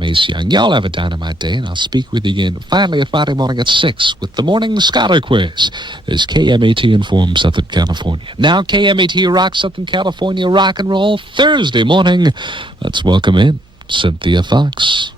I'm Ace Young. Y'all have a dynamite day, and I'll speak with you again finally at Friday morning at 6 with the Morning Scholar Quiz as KMET informs Southern California. Now KMET rocks Southern California rock and roll Thursday morning. Let's welcome in Cynthia Fox.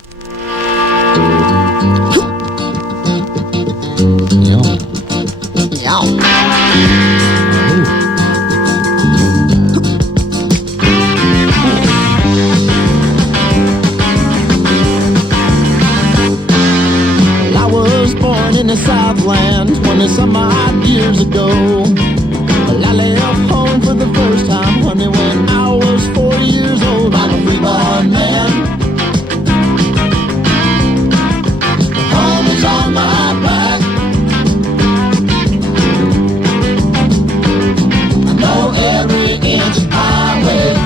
In the Southland 20-some odd years ago, well, I left home for the first time, honey, when I was 4 years old. I'm a freeborn man. Home is on my back. I know every inch of highway,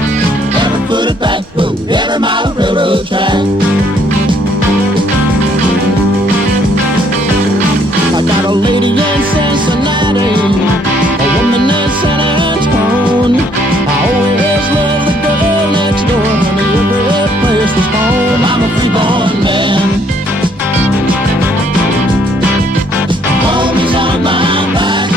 every foot of back road, every mile of railroad track. I got a lady in Cincinnati, a woman in San Antone. I always love the girl next door, honey, every place was home. I'm a freeborn man. Home is on my back.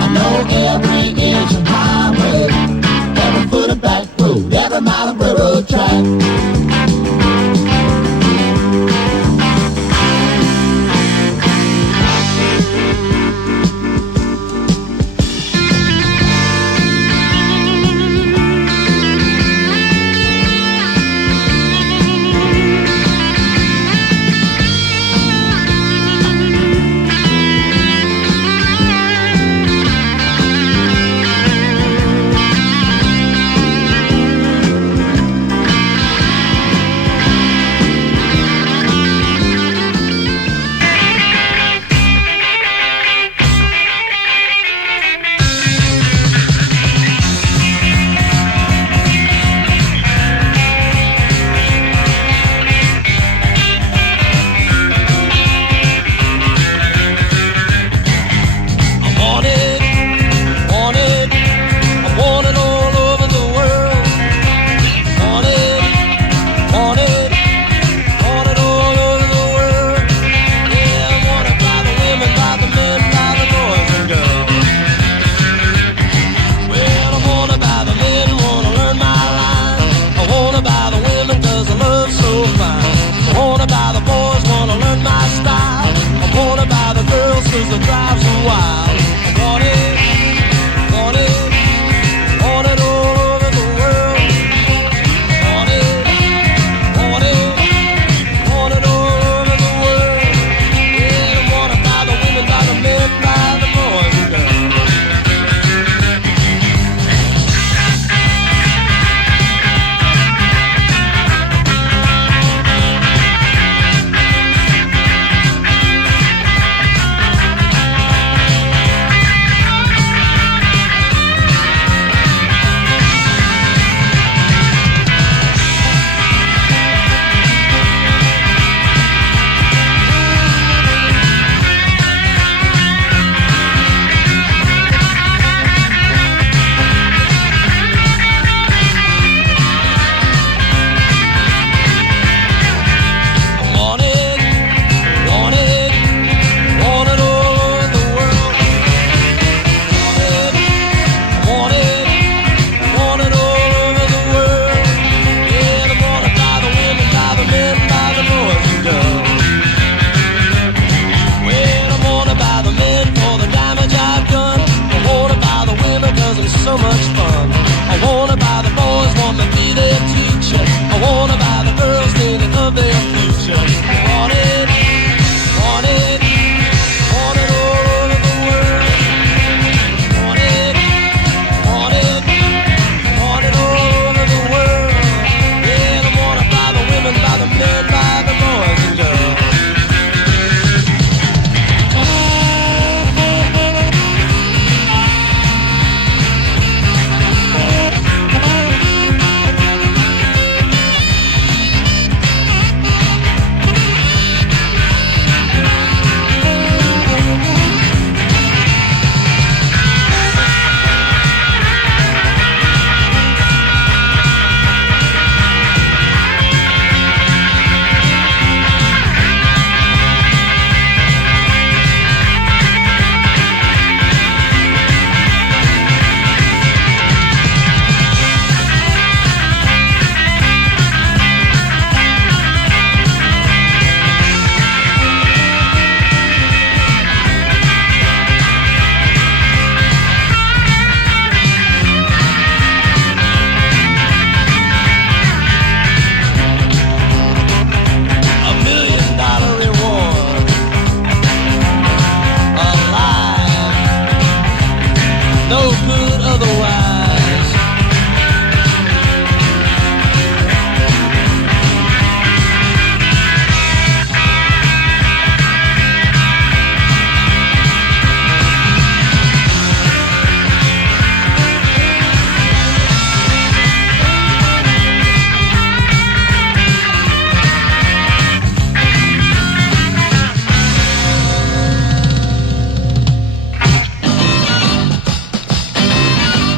I know every inch of highway, every foot of back road, every mile of railroad track.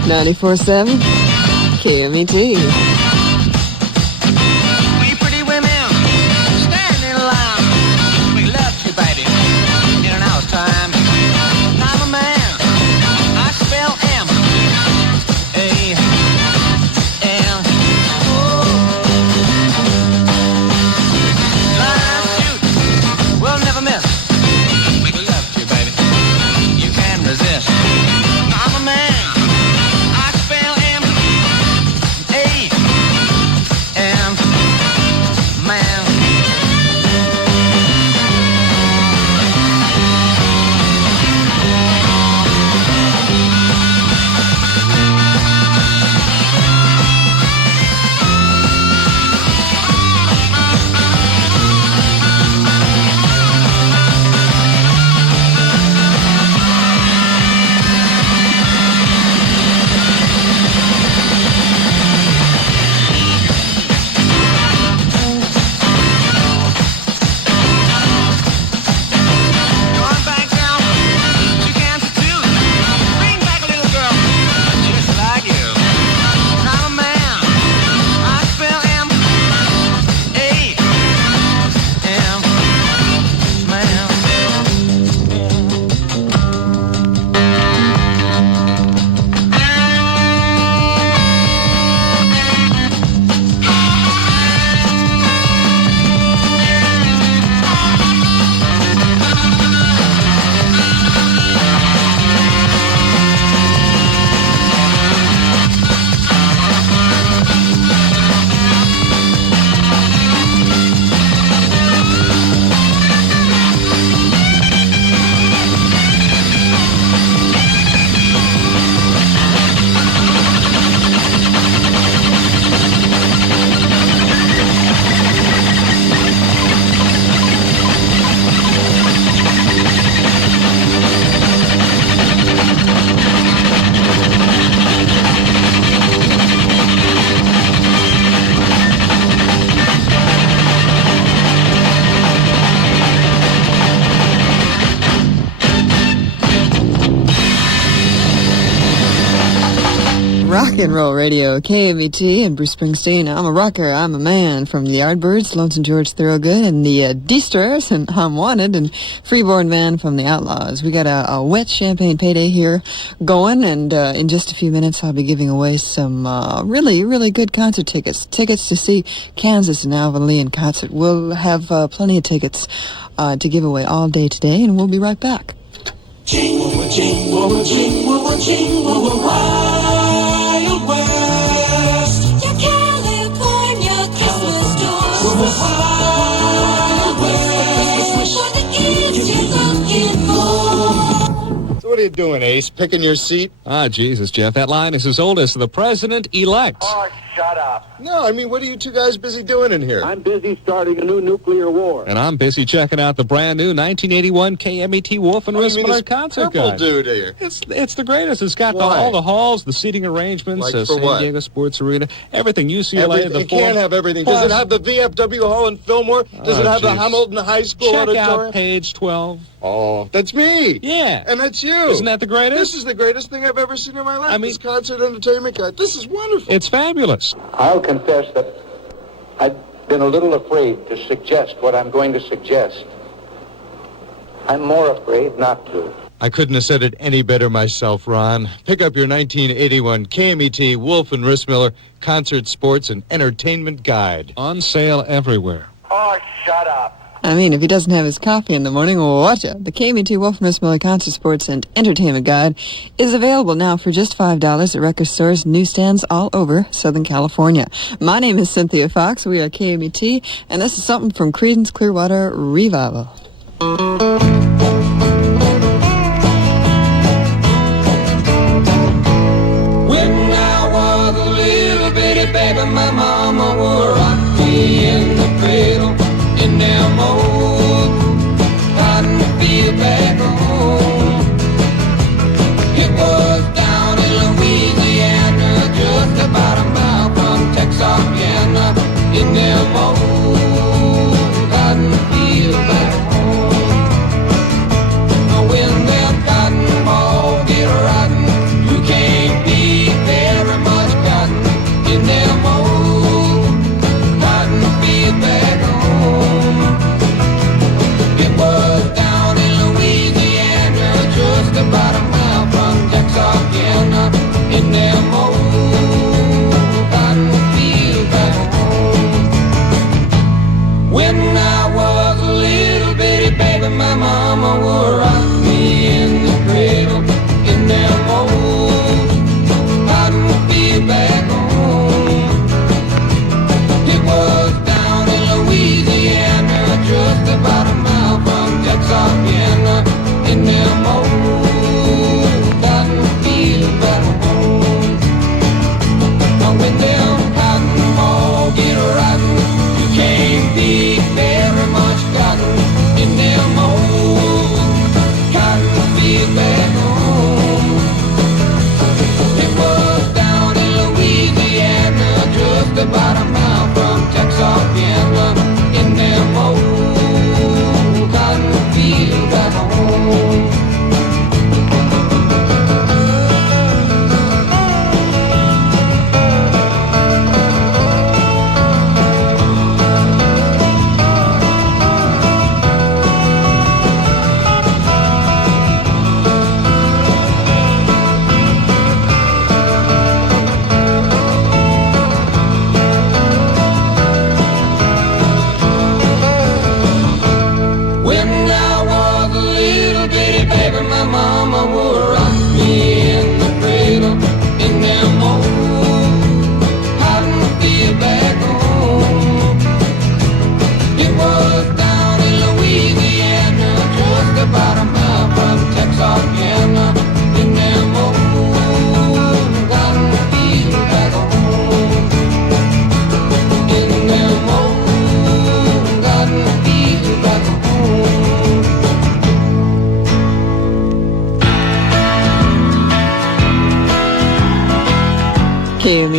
94.7 KMET. We pretty women standing in line. We love you, baby, in an hour's time. I'm a man. I spell M A N. Line shoot, we'll never miss. We love you, baby. You can resist. I'm a man. I spell M A N. Man. Going back down to Kansas too. Bring back a little girl just like you. I'm a man. I spell M A M. Man. Rock and Roll Radio, KMET, and Bruce Springsteen. I'm a rocker, I'm a man, from the Yardbirds, Lonesome George Thorogood, and the Destroyers, and I'm Wanted, and Freeborn Man from the Outlaws. We got a wet champagne payday here going, and in just a few minutes I'll be giving away some really, really good concert tickets. Tickets to see Kansas and Alvin Lee in concert. We'll have plenty of tickets to give away all day today, and we'll be right back. Jingle, jingle, jingle, jingle, Wild West. Your California Christmas store. Wild West. For the gifts you're looking for. So what are you doing, Ace? Picking your seat? Ah, Jesus, Jeff, that line is as old as the president-elect. Oh, shut up. No, I mean, what are you two guys busy doing in here? I'm busy starting a new nuclear war. And I'm busy checking out the brand new 1981 KMET Wolf and Oh, you mean Rissmiller this concert purple guide. dude here? It's the greatest. It's got Why? all the halls, the seating arrangements, Like for San what? Diego Sports Arena, everything. UCLA, Everything. the You can't have everything. Does it have the VFW Hall in Fillmore? Does it have the jeez. Hamilton High School Check auditorium? out page 12. Oh, that's me. Yeah. And that's you. Isn't that the greatest? This is the greatest thing I've ever seen in my life. I mean- this concert entertainment guide. This is wonderful. It's fabulous. I'll confess that I've been a little afraid to suggest what I'm going to suggest. I'm more afraid not to. I couldn't have said it any better myself, Ron. Pick up your 1981 KMET Wolf and Rissmiller Concert Sports and Entertainment Guide. On sale everywhere. Oh, shut up. I mean, if he doesn't have his coffee in the morning, watch out. The KMET Wolf and Rissmiller Concert Sports and Entertainment Guide is available now for just $5 at record stores and newsstands all over Southern California. My name is Cynthia Fox. We are KMET, and this is something from Creedence Clearwater Revival. When I was a little bitty baby, my mama would rock me in the cradle in them old cotton field back home. It was down in Louisiana, just about a mile from Texarkana, in them old cotton field back home. When them cotton balls get rotten, you can't beat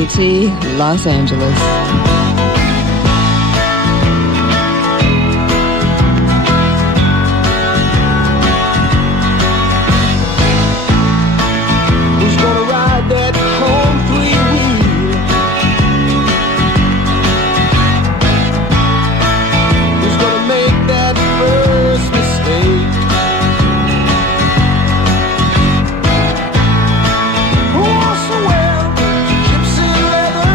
KMET, Los Angeles. Who's gonna ride that home three-wheel? Who's gonna make that first mistake? Who wants to wear gypsy leather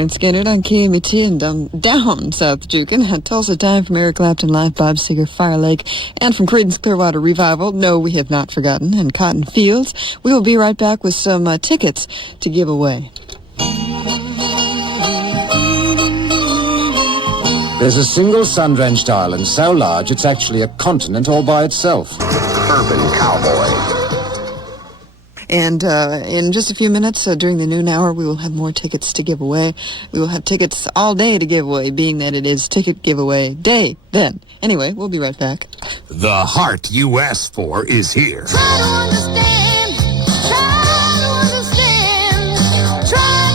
Leonard Skinner on KMET and down South Jukin. At Tulsa Time from Eric Clapton Live, Bob Seger, Fire Lake, and from Creedence Clearwater Revival. No, we have not forgotten. And Cotton Fields. We will be right back with some tickets to give away. There's a single sun-drenched island so large it's actually a continent all by itself. Urban Cowboy. And in just a few minutes, during the noon hour, we will have more tickets to give away. We will have tickets all day to give away, being that it is ticket giveaway day then. Anyway, we'll be right back. The heart you asked for is here. Try to understand, try to understand, try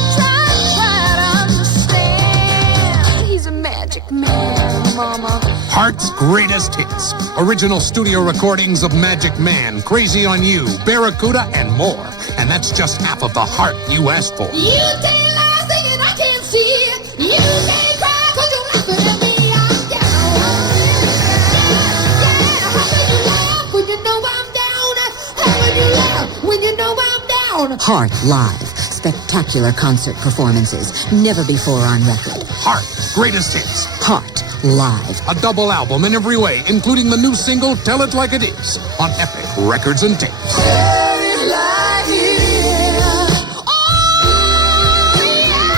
to understand. He's a magic man, mama. Heart's greatest hits. Original studio recordings of Magic Man, Crazy on You, Barracuda, and more. And that's just half of the heart you asked for. You tell lies thinking I can't see it. You can't cry 'cause you're laughing at me. I'm down. Yeah, how can you laugh when you know I'm down? How can you laugh when you know I'm down? Heart Live. Spectacular concert performances. Never before on record. Heart, greatest hits. Heart Live. A double album in every way, including the new single, Tell It Like It Is, on Epic Records and Tapes. Tell it like it is. Oh, yeah.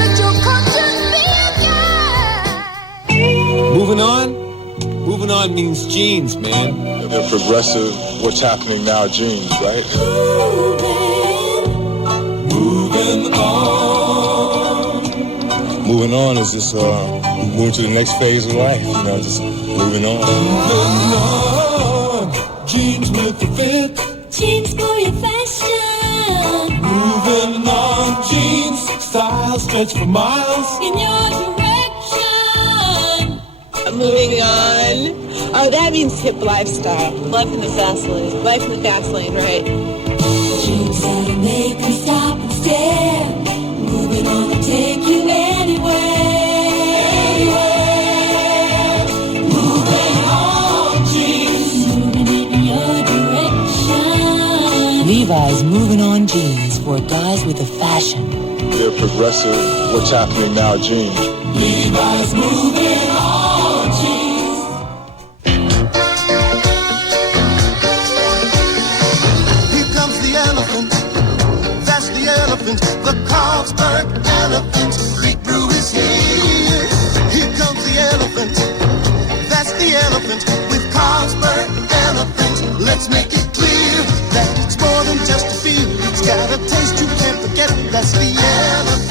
Let your conscience be a guide. Moving on? Moving on means jeans, man. They're progressive, what's happening now jeans, right? Moving on. Moving on is just moving to the next phase of life, just moving on. Moving on. Jeans with the fit. Jeans for your fashion. Moving on. Jeans. Style stretch for miles. In your direction. Moving on. Oh, that means hip lifestyle. Life in the fast lane. Life in the fast lane, right? Jeans that'll make you stop and stare. Moving on to take you anywhere. Moving on. Jeans. Moving in your direction. Levi's Moving On Jeans for guys with a fashion. They're progressive, what's happening now jeans. Levi's moving on. Jeans. Here comes the elephant. That's the elephant. The Carlsberg elephant. Big Brew is here. Here comes the elephant. That's the elephant with Carlsberg elephant. Let's make it clear that it's more than just a feel. It's got a taste you can't forget. That's the elephant.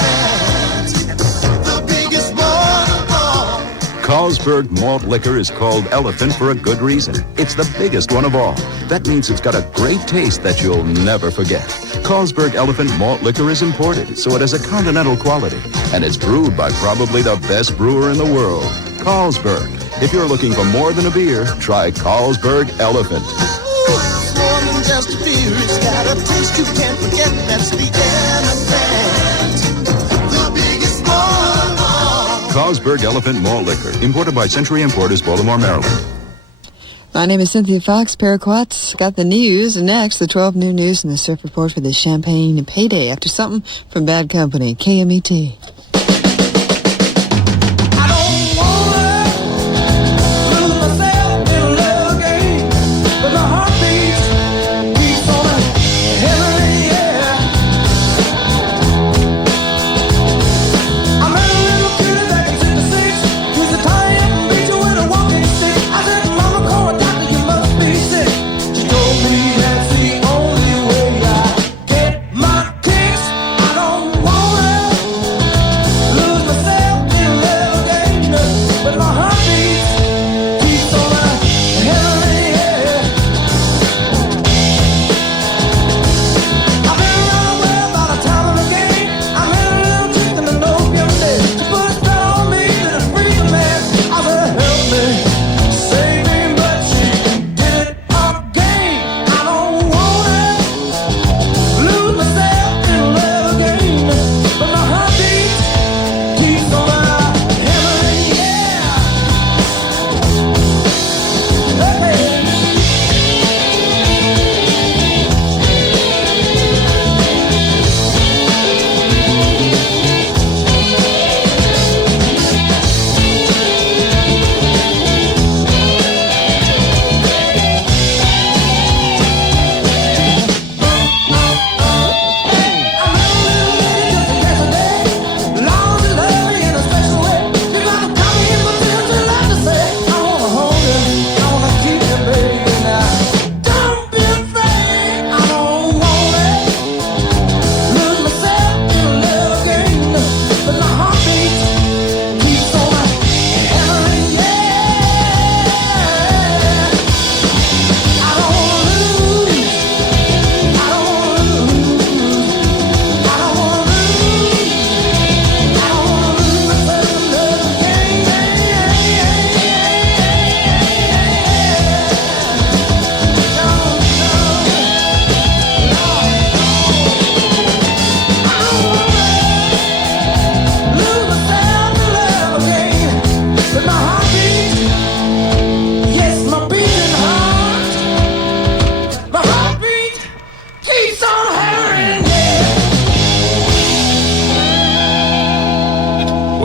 The biggest one of all. Carlsberg malt liquor is called Elephant for a good reason. It's the biggest one of all. That means it's got a great taste that you'll never forget. Carlsberg Elephant malt liquor is imported, so it has a continental quality. And it's brewed by probably the best brewer in the world, Carlsberg. If you're looking for more than a beer, try Carlsberg Elephant. It's more than just a beer. It's got a taste you can't forget. That's the elephant. The biggest one of all. Carlsberg Elephant malt liquor, imported by Century Importers, Baltimore, Maryland. My name is Cynthia Fox. Paraquat's got the news. Next, the 12 noon news and the surf report for the Champagne Payday. After something from Bad Company, KMET.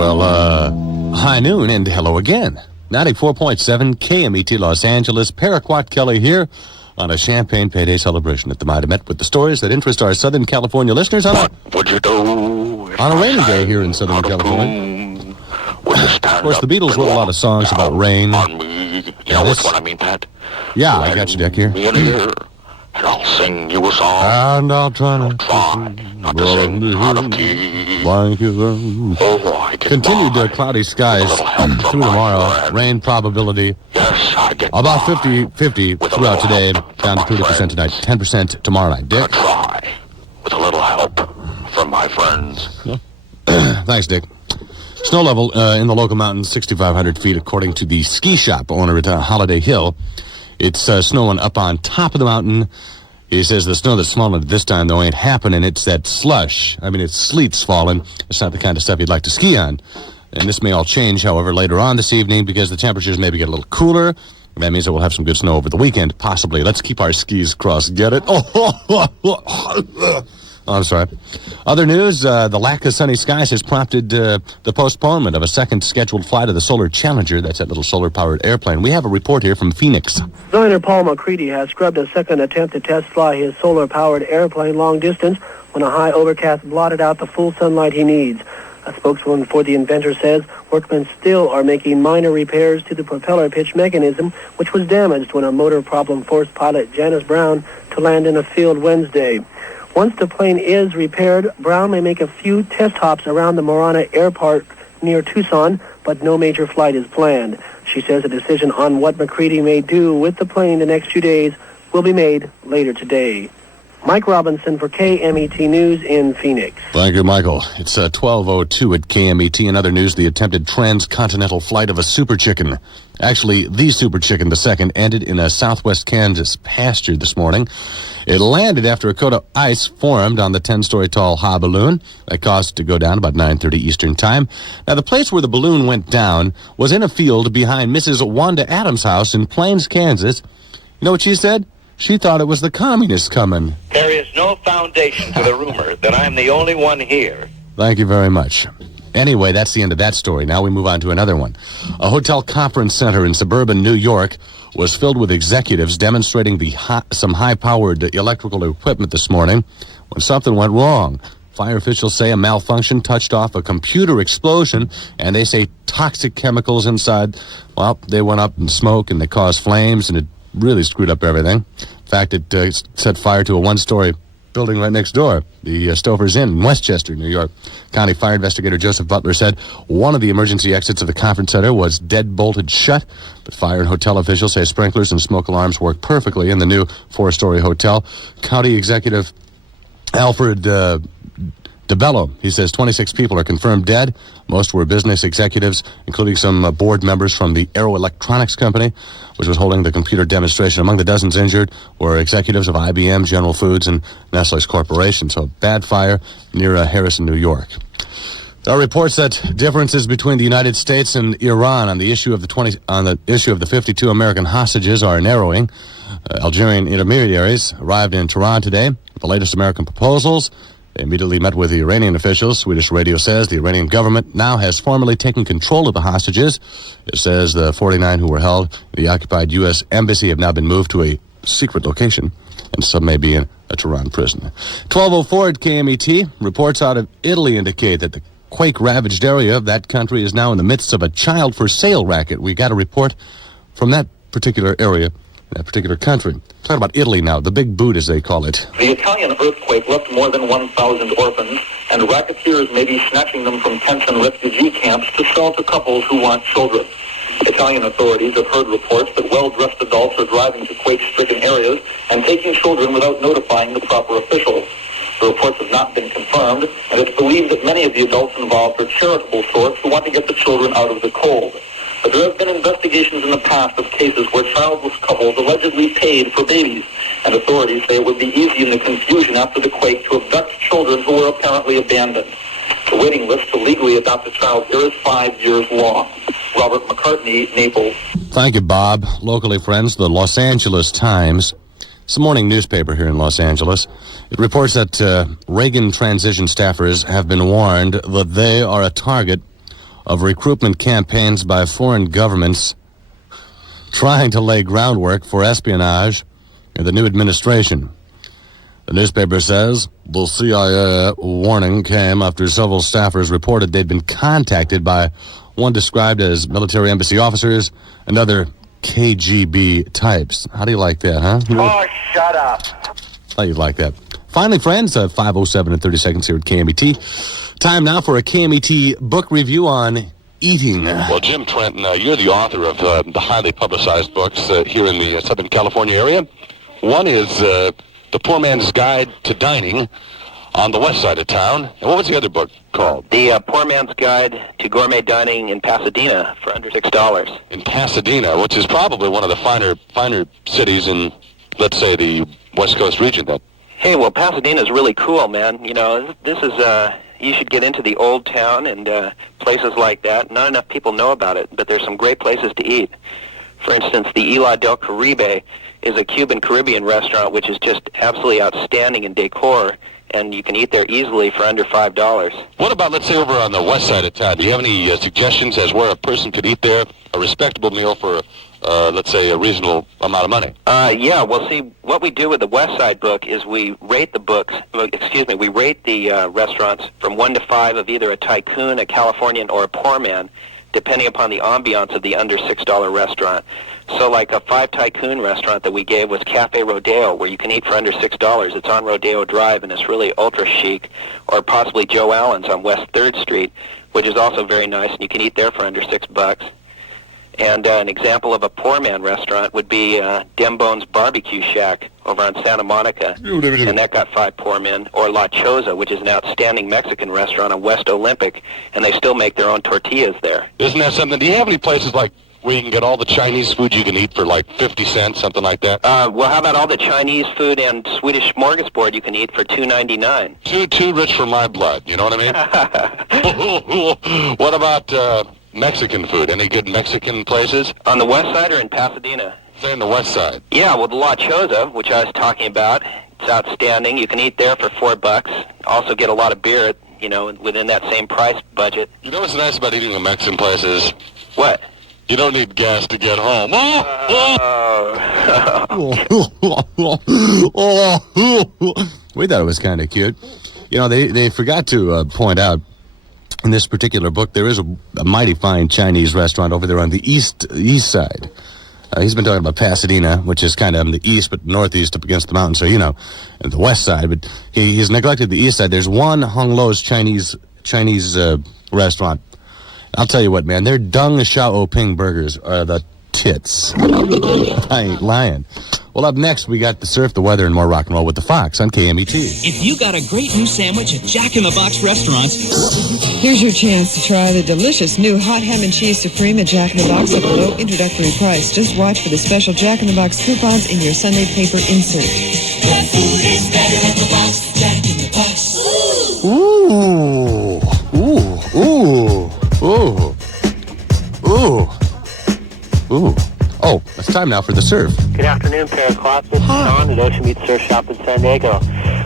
Well, high noon and hello again. 94.7 KMET Los Angeles. Paraquat Kelley here on a Champagne Payday celebration at the Might Met with the stories that interest our Southern California listeners on a rainy day here in Southern California. Of course, the Beatles wrote a lot of songs about rain. You know which one I mean, Pat? Yeah, I got you, Dick, here. Me in here, and I'll sing you a song. And I'll try not to sing out of key. Continued cloudy skies through tomorrow. Rain probability about 50-50 throughout today, down to 30% tonight, 10% tomorrow night. Dick? Try, with a little help from my friends. Thanks, Dick. Snow level in the local mountains, 6,500 feet, according to the ski shop owner at Holiday Hill. It's snowing up on top of the mountain. He says the snow that's falling at this time, though, ain't happening. It's that slush. I mean, it's sleet's falling. It's not the kind of stuff you'd like to ski on. And this may all change, however, later on this evening because the temperatures maybe get a little cooler. That means that we'll have some good snow over the weekend, possibly. Let's keep our skis crossed. Get it? Oh, I'm sorry. Other news, the lack of sunny skies has prompted the postponement of a second scheduled flight of the Solar Challenger. That's that little solar-powered airplane. We have a report here from Phoenix. Designer Paul McCready has scrubbed a second attempt to test fly his solar-powered airplane long distance when a high overcast blotted out the full sunlight he needs. A spokeswoman for the inventor says workmen still are making minor repairs to the propeller pitch mechanism, which was damaged when a motor problem forced pilot Janice Brown to land in a field Wednesday. Once the plane is repaired, Brown may make a few test hops around the Marana Airport near Tucson, but no major flight is planned. She says a decision on what McCready may do with the plane the next few days will be made later today. Mike Robinson for KMET News in Phoenix. Thank you, Michael. It's 12:02 at KMET. In other news, the attempted transcontinental flight of a super chicken. Actually, the super chicken, the second, ended in a southwest Kansas pasture this morning. It landed after a coat of ice formed on the 10-story tall high balloon. That caused it to go down about 9:30 Eastern Time. Now, the place where the balloon went down was in a field behind Mrs. Wanda Adams' house in Plains, Kansas. You know what she said? She thought it was the communists coming. There is no foundation to the rumor that I'm the only one here. Thank you very much. Anyway, that's the end of that story. Now we move on to another one. A hotel conference center in suburban New York was filled with executives demonstrating some high-powered electrical equipment this morning when something went wrong. Fire officials say a malfunction touched off a computer explosion, and they say toxic chemicals inside, well, they went up in smoke and they caused flames, and it really screwed up everything. In fact, it set fire to a one-story building right next door, the Stover's Inn in Westchester, New York. County fire investigator Joseph Butler said one of the emergency exits of the conference center was dead-bolted shut, but fire and hotel officials say sprinklers and smoke alarms work perfectly in the new four-story hotel. County executive Alfred DeBello, he says 26 people are confirmed dead. Most were business executives, including some board members from the Aero Electronics Company, which was holding the computer demonstration. Among the dozens injured were executives of IBM, General Foods, and Nestle's Corporation. So bad fire near Harrison, New York. There are reports that differences between the United States and Iran on the issue of the 52 American hostages are narrowing. Algerian intermediaries arrived in Tehran today with the latest American proposals. They immediately met with the Iranian officials. Swedish radio says the Iranian government now has formally taken control of the hostages. It says the 49 who were held in the occupied U.S. embassy have now been moved to a secret location, and some may be in a Tehran prison. 12:04 at KMET. Reports out of Italy indicate that the quake-ravaged area of that country is now in the midst of a child-for-sale racket. We got a report from that particular area, that particular country. Talk about Italy now, the big boot as they call it. The Italian earthquake left more than 1,000 orphans, and racketeers may be snatching them from tents and refugee camps to sell to couples who want children. Italian authorities have heard reports that well-dressed adults are driving to quake-stricken areas and taking children without notifying the proper officials. The reports have not been confirmed, and it's believed that many of the adults involved are charitable sorts who want to get the children out of the cold. But there have been investigations in the past of cases where childless couples allegedly paid for babies, and authorities say it would be easy in the confusion after the quake to abduct children who were apparently abandoned. The waiting list to legally adopt a child here is 5 years long. Robert McCartney, Naples. Thank you, Bob. Locally, friends, the Los Angeles Times. It's a morning newspaper here in Los Angeles. It reports that Reagan transition staffers have been warned that they are a target of recruitment campaigns by foreign governments trying to lay groundwork for espionage in the new administration. The newspaper says the CIA warning came after several staffers reported they'd been contacted by one described as military embassy officers and other KGB types. How do you like that, huh? Oh, shut up. How you like that? Finally, friends, 5:07 and 30 seconds here at KMET. Time now for a KMET book review on eating. Well, Jim Trenton, you're the author of the highly publicized books here in the Southern California area. One is The Poor Man's Guide to Dining on the west side of town. And what was the other book called? The Poor Man's Guide to Gourmet Dining in Pasadena for under $6. In Pasadena, which is probably one of the finer cities in, let's say, the West Coast region then. Hey, well, Pasadena's really cool, man. You know, this is, you should get into the old town and places like that. Not enough people know about it, but there's some great places to eat. For instance, the Isla del Caribe is a Cuban-Caribbean restaurant which is just absolutely outstanding in decor, and you can eat there easily for under $5. What about, let's say, over on the west side of town? Do you have any suggestions as where a person could eat there a respectable meal for, let's say, a reasonable amount of money? Yeah, well, see, what we do with the West Side book is we rate the we rate the restaurants from 1 to 5 of either a tycoon, a Californian, or a poor man, depending upon the ambiance of the under $6 restaurant. So like a 5 tycoon restaurant that we gave was Cafe Rodeo, where you can eat for under $6. It's on Rodeo Drive, and it's really ultra chic. Or possibly Joe Allen's on West 3rd Street, which is also very nice, and you can eat there for under $6. And an example of a poor man restaurant would be Dembone's Barbecue Shack over on Santa Monica, and that got 5 poor men. Or La Choza, which is an outstanding Mexican restaurant on West Olympic, and they still make their own tortillas there. Isn't that something? Do you have any places like where you can get all the Chinese food you can eat for like 50 cents, something like that? Well, how about all the Chinese food and Swedish smorgasbord you can eat for $2.99? Too rich for my blood, you know what I mean? What about Mexican food? Any good Mexican places? On the west side or in Pasadena? Say on the west side. Yeah, well, the La Choza, which I was talking about, it's outstanding. You can eat there for $4. Also get a lot of beer, you know, within that same price budget. You know what's nice about eating in Mexican places? What? You don't need gas to get home. We thought it was kind of cute. You know, they forgot to point out in this particular book there is a mighty fine Chinese restaurant over there on the east side. He's been talking about Pasadena, which is kind of on the east, but northeast up against the mountain, so, you know, the west side. But he's neglected the east side. There's one Hung Lo's Chinese restaurant. I'll tell you what, man, their Deng Xiaoping burgers are the tits. I ain't lying. Well, up next, we got the surf, the weather, and more rock and roll with the Fox on KMET. If you got a great new sandwich at Jack in the Box restaurants, here's your chance to try the delicious new hot ham and cheese supreme at Jack in the Box at a low introductory price. Just watch for the special Jack in the Box coupons in your Sunday paper insert. The food is better in the box. Jack in the Box. Ooh. Oh, it's time now for the surf. Good afternoon, Paraquat. This is Sean at Ocean Beach Surf Shop in San Diego.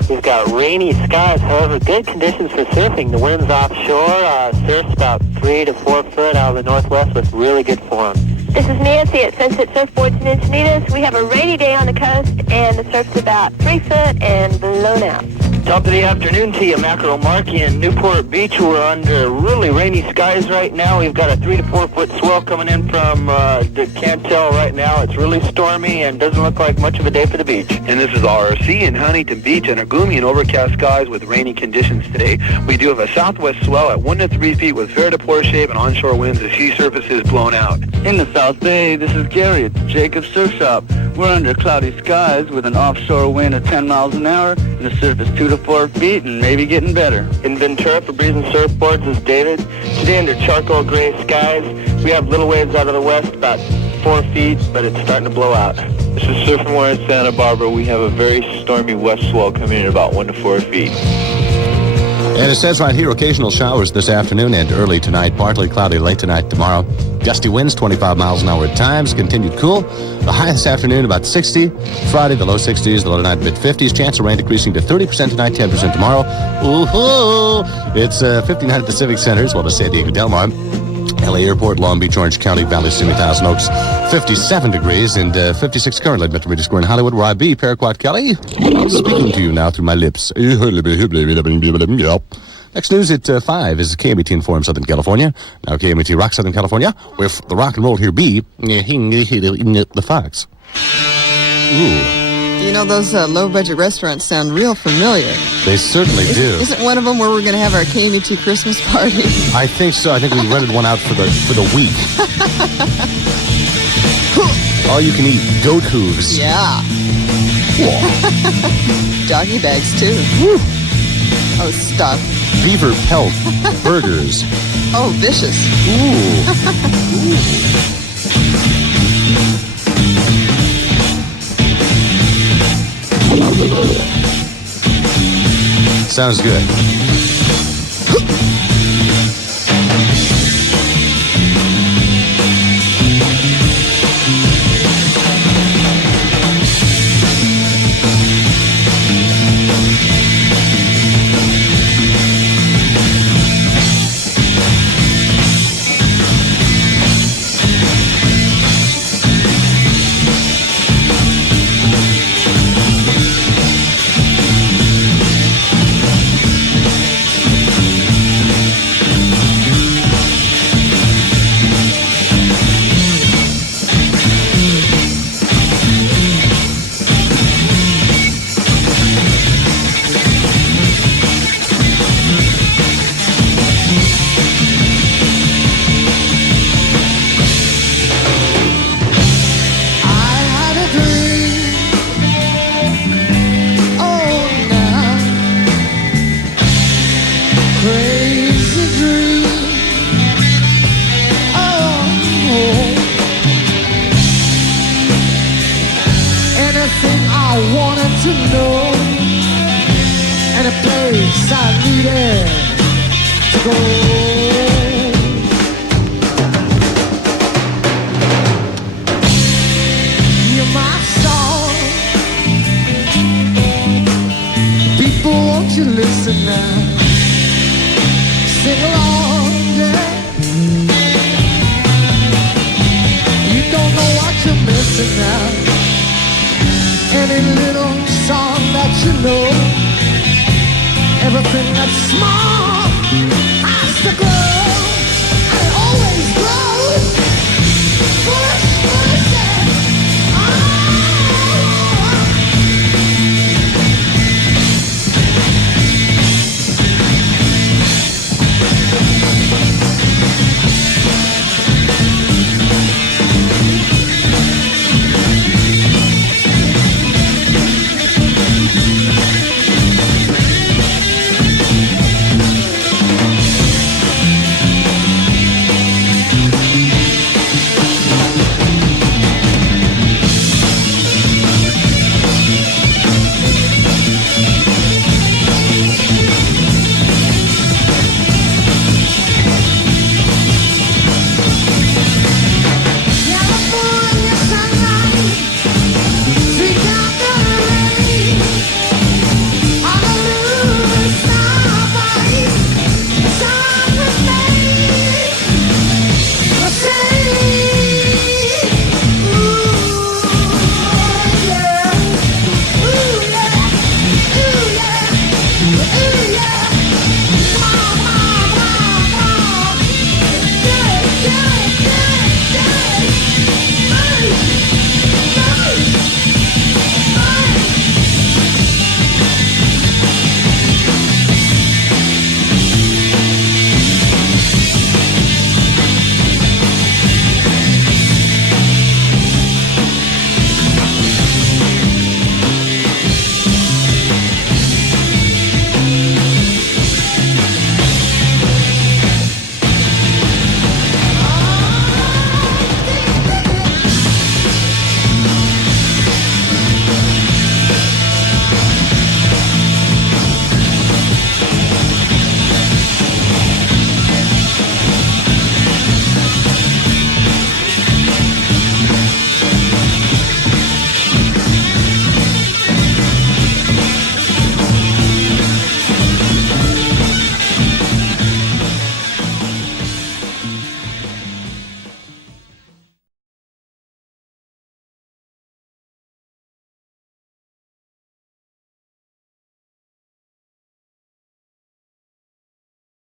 We've got rainy skies, however, good conditions for surfing. The wind's offshore. Surf's about 3 to 4 foot out of the northwest with really good form. This is Nancy at Sunset Surfboards in Encinitas. We have a rainy day on the coast, and the surf's about 3 foot and blown out. Top of the afternoon to you, Mackerel Markey in Newport Beach. We're under really rainy skies right now. We've got a 3 to 4 foot swell coming in from the Cantel right now. It's really stormy and doesn't look like much of a day for the beach. And this is RRC in Huntington Beach under gloomy and overcast skies with rainy conditions today. We do have a southwest swell at 1 to 3 feet with fair to poor shape and onshore winds. The sea surface is blown out. In the South Bay, this is Gary at Jacob's Surf Shop. We're under cloudy skies with an offshore wind of 10 miles an hour and the surface 2 to 4 feet and maybe getting better. In Ventura for Breeze and Surfboards is David. Today under charcoal gray skies, we have little waves out of the west about 4 feet, but it's starting to blow out. This is Surf and Wear in Santa Barbara. We have a very stormy west swell coming in about 1 to 4 feet. And it says right here, occasional showers this afternoon and early tonight. Partly cloudy late tonight, tomorrow. Gusty winds, 25 miles an hour at times. Continued cool. The high this afternoon, about 60. Friday, the low 60s. The low tonight, mid-50s. Chance of rain decreasing to 30% tonight, 10% tomorrow. Ooh-hoo! It's 59 at the Civic Center, as well as San Diego Del Mar. Kelley Airport, Long Beach, Orange County, Valley City, Thousand Oaks. 57 degrees and 56 currently at Metro Media Square in Hollywood, where I be, Paraquat Kelley. Speaking to you now through my lips. Next news at 5 is KMET Inform Southern California. Now KMET Rock Southern California with the rock and roll here be the Fox. Ooh. You know, those low-budget restaurants sound real familiar. They certainly do. Isn't one of them where we're going to have our KMET Christmas party? I think so. I think we rented one out for the week. All you can eat goat hooves. Yeah. Doggy bags, too. Woo. Oh, stop. Beaver pelt burgers. Oh, vicious. Ooh. Sounds good. Everything that's small